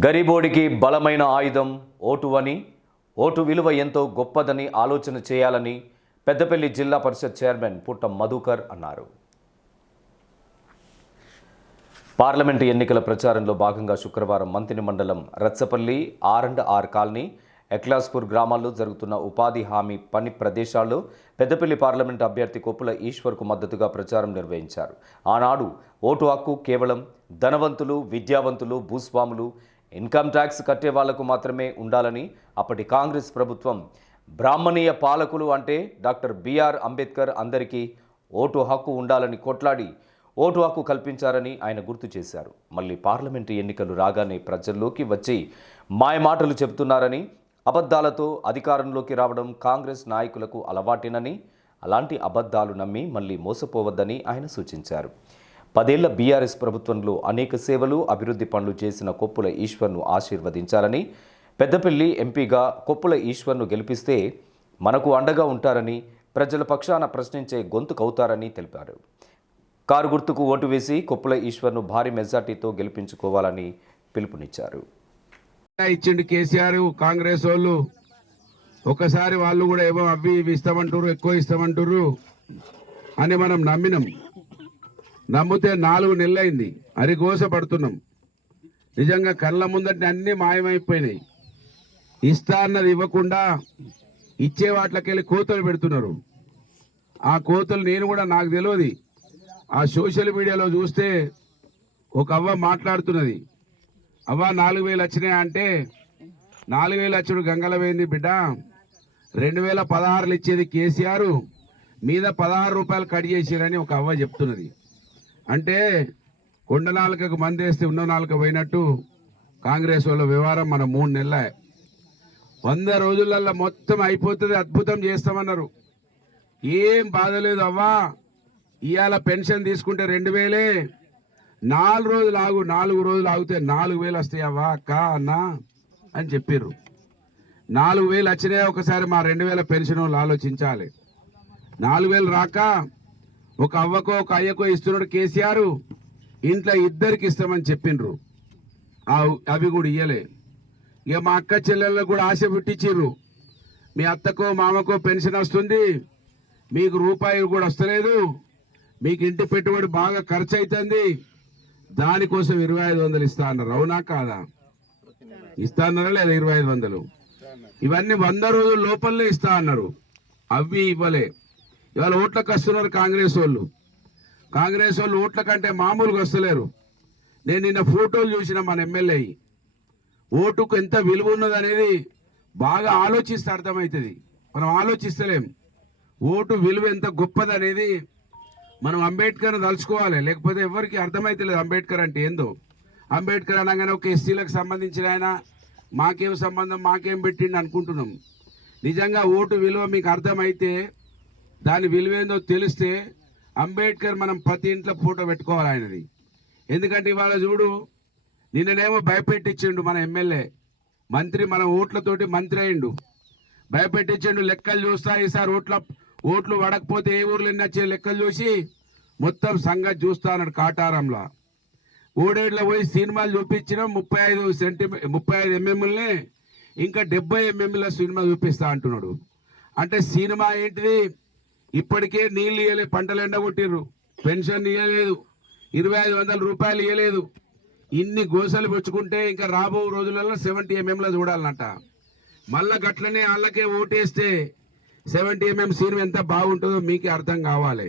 గరీబోడికి బలమైన ఆయుధం ఓటు అని ఓటు విలువ ఎంతో గొప్పదని ఆలోచన చేయాలని పెద్దపల్లి జిల్లా పరిషత్ చైర్మన్ పుట్ట మధుకర్ అన్నారు. పార్లమెంటు ఎన్నికల ప్రచారంలో భాగంగా శుక్రవారం మంతిని మండలం Rachapalli R and R colony Eklaspur గ్రామాల్లో జరుగుతున్న ఉపాధి హామీ పని ప్రదేశాల్లో పెద్దపల్లి పార్లమెంటు అభ్యర్థి కొప్పుల ఈశ్వర్కు మద్దతుగా ప్రచారం నిర్వహించారు. ఆనాడు ఓటు హక్కు కేవలం ధనవంతులు విద్యావంతులు భూస్వాములు ఇన్కమ్ ట్యాక్స్ కట్టే వాళ్ళకు మాత్రమే ఉండాలని అప్పటి కాంగ్రెస్ ప్రభుత్వం బ్రాహ్మణీయ పాలకులు అంటే డాక్టర్ బిఆర్ అంబేద్కర్ అందరికీ ఓటు హక్కు ఉండాలని కొట్లాడి ఓటు హక్కు కల్పించారని ఆయన గుర్తు చేశారు. మళ్ళీ పార్లమెంటు ఎన్నికలు రాగానే ప్రజల్లోకి వచ్చి మాయమాటలు చెబుతున్నారని అబద్ధాలతో అధికారంలోకి రావడం కాంగ్రెస్ నాయకులకు అలవాటేనని అలాంటి అబద్ధాలు నమ్మి మళ్ళీ మోసపోవద్దని ఆయన సూచించారు. పదేళ్ళ బీఆర్ఎస్ ప్రభుత్వంలో అనేక సేవలు అభివృద్ధి పనులు చేసిన కొప్పుల ఈశ్వర్ను ఆశీర్వదించాలని పెద్దపల్లి ఎంపీగా కొప్పుల ఈశ్వర్ను గెలిపిస్తే మనకు అండగా ఉంటారని ప్రజల పక్షాన ప్రశ్నించే గొంతుకవుతారని తెలిపారు. కారు గుర్తుకు ఓటు వేసి కొప్పుల ఈశ్వర్ను భారీ మెజార్టీతో గెలిపించుకోవాలని పిలుపునిచ్చారు. ఇచ్చిండు కేసీఆర్ కాంగ్రెస్ వాళ్ళు. ఒకసారి వాళ్ళు కూడా ఏమో అవి ఇవి ఇస్తామంటారు ఎక్కువ ఇస్తామంటారు అని మనం నమ్మినాం. నమ్మితే నాలుగు నెలలైంది. అరిగోస పడుతున్నాం. నిజంగా కళ్ళ ముందటి అన్ని మాయమైపోయినాయి. ఇస్తా అన్నది ఇవ్వకుండా ఇచ్చే వాటికెళ్ళి కోతలు పెడుతున్నారు. ఆ కోతలు నేను కూడా నాకు తెలియదు. ఆ సోషల్ మీడియాలో చూస్తే ఒక అవ్వ మాట్లాడుతున్నది. అవ్వ నాలుగు వేలు వచ్చినాయా? అంటే నాలుగు వేలు వచ్చుడు గంగల పోయింది బిడ్డ. రెండు వేల పదహారులు ఇచ్చేది కేసీఆర్. మీద పదహారు రూపాయలు కట్ చేసిరని ఒక అవ్వ చెప్తున్నది. అంటే కొండ నాలుకకు మందేస్తే ఉన్న నాలుక పోయినట్టు కాంగ్రెస్ వాళ్ళ వ్యవహారం మన మూడు నెలల. వంద రోజులల్లో మొత్తం అయిపోతుంది అద్భుతం చేస్తామన్నారు. ఏం బాధ లేదు అవ్వా ఇవాళ పెన్షన్ తీసుకుంటే రెండు వేలే. నాలుగు రోజులు ఆగు నాలుగు రోజులు ఆగితే నాలుగు వేలు వస్తాయి అవ్వా అక్క అన్న అని చెప్పారు నాలుగు వేలు వచ్చినాయి ఒకసారి మా రెండు వేల పెన్షన్ వాళ్ళు ఆలోచించాలి. నాలుగు వేలు రాక ఒక అవ్వకో ఒక అయ్యకో ఇస్తున్నాడు కేసీఆర్. ఇంట్లో ఇద్దరికి ఇస్తామని చెప్పిండ్రు. ఆ- అవి కూడా ఇయ్యలే. ఇక మా అక్క చెల్లెళ్ళకు కూడా ఆశ పుట్టించిర్రు. మీ అత్తకో మామకో పెన్షన్ వస్తుంది. మీకు రూపాయి కూడా వస్తలేదు. మీకు ఇంటి పెట్టుబడి బాగా ఖర్చు అవుతుంది దానికోసం ఇరవై ఐదు వందలు ఇస్తా అన్నారు. అవునా కాదా? ఇస్తా అన్నారా లేదా ఇరవై ఐదు వందలు? ఇవన్నీ వంద రోజుల లోపలనే ఇస్తా అన్నారు. అవి ఇవ్వలే. ఇవాళ ఓట్లకు వస్తున్నారు కాంగ్రెస్ వాళ్ళు. కాంగ్రెస్ వాళ్ళు ఓట్ల కంటే మామూలుగా వస్తలేరు. నేను నిన్న ఫోటోలు చూసిన మన ఎమ్మెల్యే. ఓటుకు ఎంత విలువ ఉన్నదనేది బాగా ఆలోచిస్తే అర్థమవుతుంది. మనం ఆలోచిస్తలేం. ఓటు విలువ ఎంత గొప్పదనేది మనం అంబేద్కర్ తలుచుకోవాలి. లేకపోతే ఎవరికి అర్థమైతలేదు అంబేద్కర్ అంటే ఏందో. అంబేద్కర్ అనగానే ఒక ఎస్సీలకు సంబంధించిన ఆయన మాకేం సంబంధం మాకేం పెట్టిండి అనుకుంటున్నాం. నిజంగా ఓటు విలువ మీకు అర్థమైతే దాని విలువ ఏందో తెలిస్తే అంబేద్కర్ మనం ప్రతి ఇంట్లో ఫోటో పెట్టుకోవాలి ఆయనది. ఎందుకంటే ఇవాళ చూడు నిన్ననేమో భయపెట్టించిండు మన ఎమ్మెల్యే. మంత్రి మన ఓట్లతోటి మంత్రి అయిండు. భయపెట్టించిండు లెక్కలు చూస్తా ఈసారి ఓట్ల ఓట్లు పడకపోతే ఏ ఊర్లు ఎన్ని వచ్చే లెక్కలు చూసి మొత్తం సంగతి చూస్తా అన్నాడు కాటారంలో. ఓడేళ్ళ పోయి సినిమాలు చూపించిన ముప్పై ఐదు సెంటిమీ ముప్పై ఐదు ఎంఎంఎల్నే ఇంకా డెబ్బై ఎంఎంఎల్ సినిమా చూపిస్తా అంటున్నాడు. అంటే సినిమా ఏంటిది? ఇప్పటికే నీళ్ళు ఇవ్వలేదు పంటలు ఎండగొట్టిర్రు. పెన్షన్ ఇవ్వలేదు ఇరవై ఐదు వందల రూపాయలు ఇవ్వలేదు ఇన్ని గోసలు పెంచుకుంటే ఇంకా రాబో రోజులలో సెవెంటీ ఎంఎంలో చూడాలన్నట మళ్ళా గట్లనే వాళ్ళకే ఓటేస్తే సెవెంటీ ఎంఎం సీన్ ఎంత బాగుంటుందో మీకే అర్థం కావాలి.